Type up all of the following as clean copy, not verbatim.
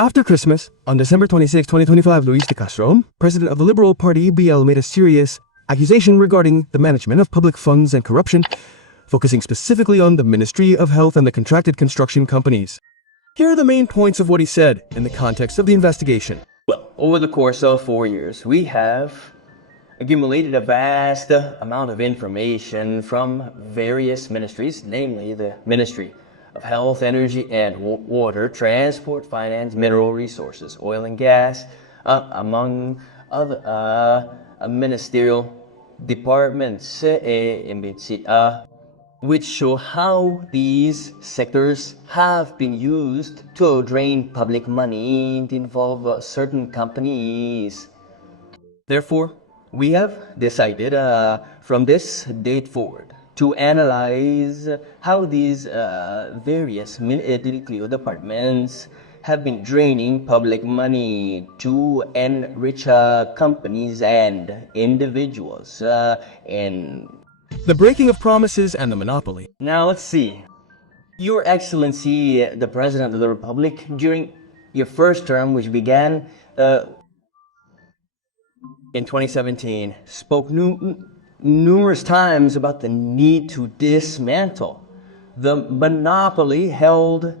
After Christmas, on December 26, 2025, Luís de Castro, president of the Liberal Party EBL, made a serious accusation regarding the management of public funds and corruption, focusing specifically on the Ministry of Health and the contracted construction companies. Here are the main points of what he said in the context of the investigation. Well, over the course of 4 years, we have accumulated a vast amount of information from various ministries, namely the Ministry of Health, Energy and Water, Transport, Finance, Mineral Resources, Oil and Gas, among other ministerial departments, which show how these sectors have been used to drain public money to involve certain companies. Therefore, we have decided from this date forward to analyze how these various ministerial departments have been draining public money to enrich companies and individuals and the breaking of promises and the monopoly. Now let's see. Your Excellency, the President of the Republic, during your first term, which began in 2017, spoke numerous times about the need to dismantle the monopoly held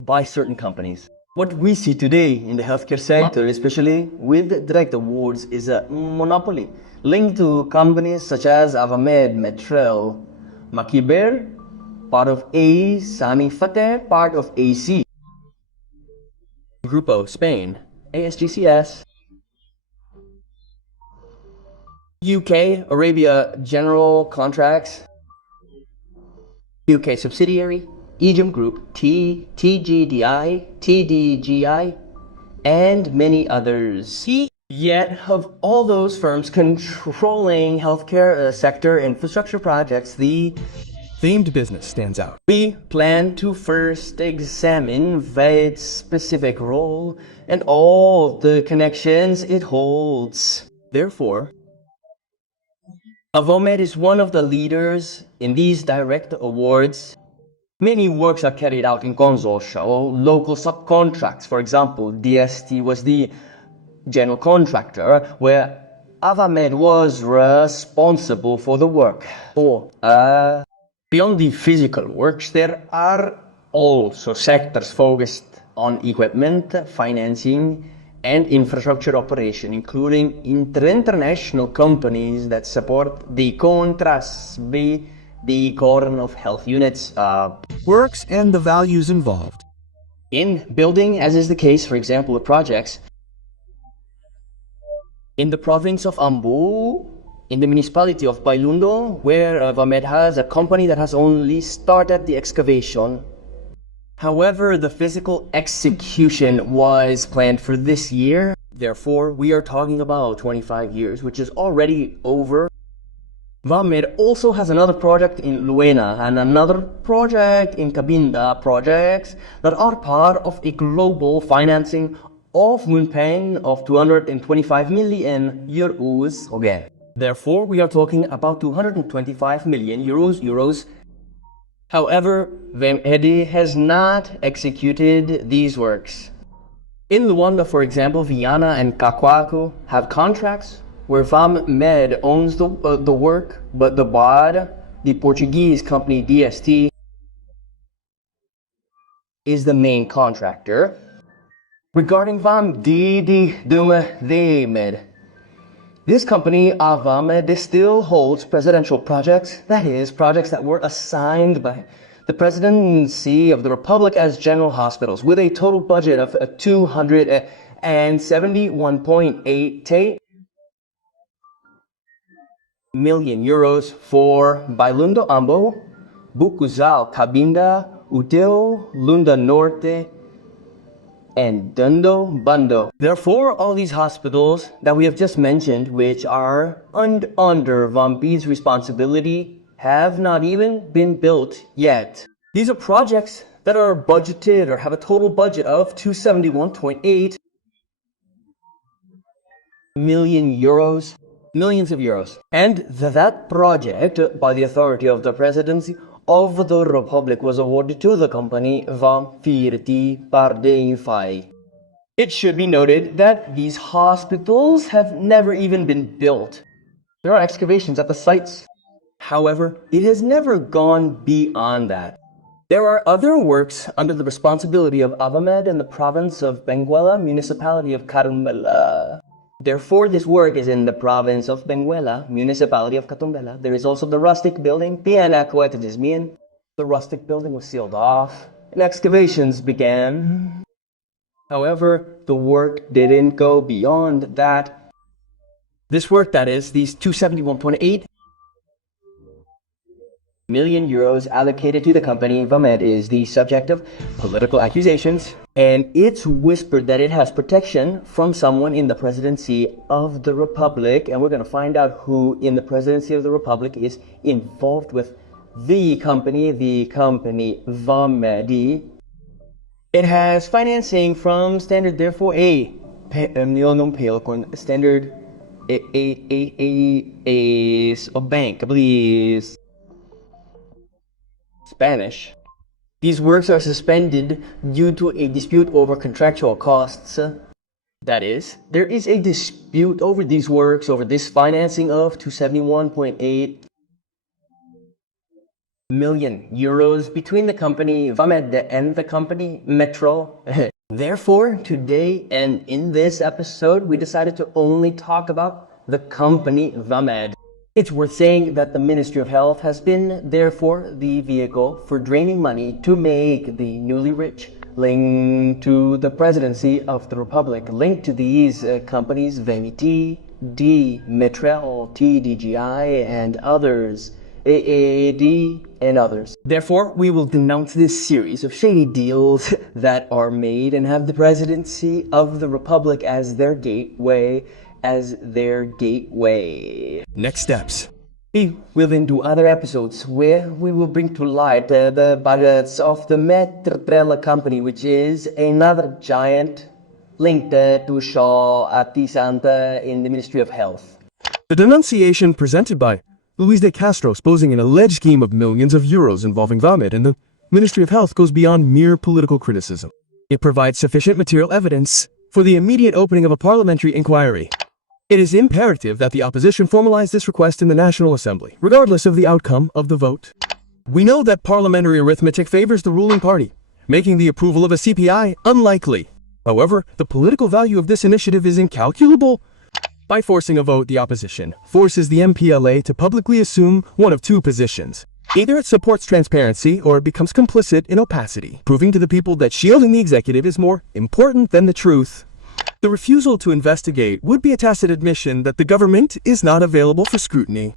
by certain companies. What we see today in the healthcare sector, especially with direct awards, is a monopoly linked to companies such as Avamed, Metrel, Makiber, part of A, Sami Fateh, part of AC, Grupo Spain, ASGCS, UK, Arabia General Contracts, UK subsidiary, Egypt Group, TGDI, TDGI, and many others. Yet, of all those firms controlling healthcare sector infrastructure projects, the famed business stands out. We plan to first examine its specific role and all the connections it holds. Therefore, Avamed is one of the leaders in these direct awards. Many works are carried out in consortia or local subcontracts. For example, DST was the general contractor, where Avamed was responsible for the work. Beyond the physical works, there are also sectors focused on equipment, financing, and infrastructure operation, including international companies that support the contracts, the Governo of health units, works and the values involved in building, as is the case, for example, the projects in the province of Ambo, in the municipality of Bailundo, where Avamed has a company that has only started the excavation. However, the physical execution was planned for this year. Therefore, we are talking about 25 years, which is already over. Avamed also has another project in Luena and another project in Cabinda, projects that are part of a global financing of Munpeng of 225 million euros again. Therefore, we are talking about 225 million euros. However, Vamed has not executed these works. In Luanda, for example, Viana and Kakwaku have contracts where Vamed owns the work, but the BOD, the Portuguese company DST, is the main contractor. Regarding Vamed, this company, Avamed, still holds presidential projects, that is, projects that were assigned by the Presidency of the Republic as general hospitals, with a total budget of 271.8 million euros for Bailundo Ambo, Bucuzal Cabinda, Uteo, Lunda Norte, and Dundo Bando. Therefore, all these hospitals that we have just mentioned, which are under Vamed's responsibility, have not even been built yet. These are projects that are budgeted or have a total budget of 271.8 million euros. Millions of euros. And that project, by the authority of the presidency, of the Republic was awarded to the company Vampirti Pardeinfai. It should be noted that these hospitals have never even been built. There are excavations at the sites. However, it has never gone beyond that. There are other works under the responsibility of Avamed in the province of Benguela, municipality of Carumbela. Therefore, this work is in the province of Benguela, municipality of Catumbela. There is also the rustic building, Pianacuetajismian. The rustic building was sealed off, and excavations began. However, the work didn't go beyond that. This work, that is, these 271.8 million euros allocated to the company Vamed, is the subject of political accusations, and it's whispered that it has protection from someone in the presidency of the Republic, and we're going to find out who in the presidency of the Republic is involved with the company Vamed. It has financing from Standard, therefore Standard a bank, please. Spanish. These works are suspended due to a dispute over contractual costs. That is, there is a dispute over these works, over this financing of 271.8 million euros between the company Vamed and the company Metro. Therefore, today and in this episode, we decided to only talk about the company Vamed. It's worth saying that the Ministry of Health has been, therefore, the vehicle for draining money to make the newly rich, linked to the presidency of the Republic, linked to these companies, VMT, D, Metrel, TDGI, and others, AAD, and others. Therefore, we will denounce this series of shady deals that are made and have the presidency of the Republic as their gateway. Next steps. We will then do other episodes where we will bring to light the budgets of the Metrel company, which is another giant linked to Shaw Atisanta in the Ministry of Health. The denunciation presented by Luís de Castro exposing an alleged scheme of millions of euros involving Vamed and the Ministry of Health goes beyond mere political criticism. It provides sufficient material evidence for the immediate opening of a parliamentary inquiry. It is imperative that the opposition formalize this request in the National Assembly, regardless of the outcome of the vote. We know that parliamentary arithmetic favors the ruling party, making the approval of a CPI unlikely. However, the political value of this initiative is incalculable. By forcing a vote, the opposition forces the MPLA to publicly assume one of two positions. Either it supports transparency or it becomes complicit in opacity, proving to the people that shielding the executive is more important than the truth. The refusal to investigate would be a tacit admission that the government is not available for scrutiny.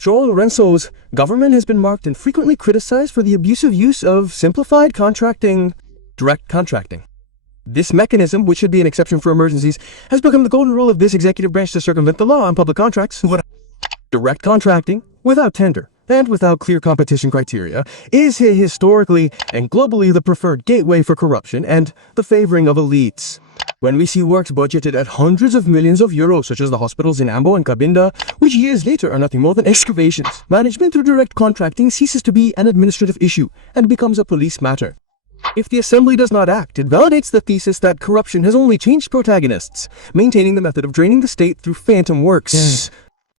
João Lourenço's government has been marked and frequently criticized for the abusive use of simplified contracting, direct contracting. This mechanism, which should be an exception for emergencies, has become the golden rule of this executive branch to circumvent the law on public contracts. Direct contracting, without tender, and without clear competition criteria, is historically and globally the preferred gateway for corruption and the favoring of elites. When we see works budgeted at hundreds of millions of euros, such as the hospitals in Ambo and Cabinda, which years later are nothing more than excavations, management through direct contracting ceases to be an administrative issue and becomes a police matter. If the Assembly does not act, it validates the thesis that corruption has only changed protagonists, maintaining the method of draining the state through phantom works.